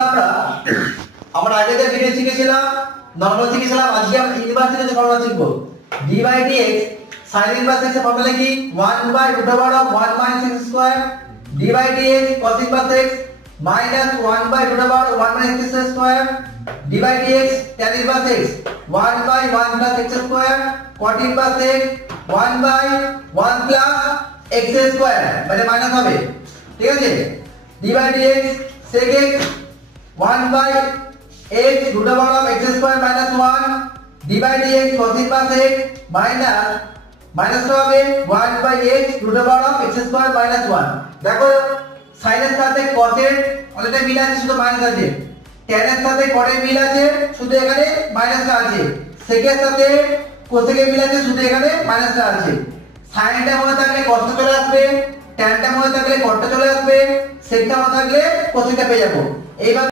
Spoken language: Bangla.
আমরা আমরা আগের ভিডিও শিখেছিলাম নরমাল শিখেছিলাম, আজকে আমরা ইনভার্সের ফর্মুলা শিখব। d by dx sin inverse x এর ফর্মুলা কি 1 by root over of 1 minus x square, d by dx cos inverse x minus 1 by root over 1 minus x square, d by dx tan inverse x 1 by 1 plus x square, cot inverse x 1 by 1 plus x square মানে মাইনাস হবে, ঠিক আছে। d by dx sec x 1 by x root over of x square minus 1, d by dx cos inverse x minus হবে 1 by x root over of x square minus 1। দেখো sin এর সাথে cos এর অনেকটা মিল আছে, শুধু মাইনাস আছে। tan এর সাথে cot এর মিল আছে, শুধু এখানে মাইনাসটা আছে। sec এর সাথে cosec এর মিল আছে, শুধু এখানে মাইনাসটা আছে। sin টা মনে থাকলে cos টা চলে আসবে, tan টা মনে থাকলে cot টা চলে আসবে, sec টা মনে থাকলে cosec টা পেয়ে যাবো। এইভাবে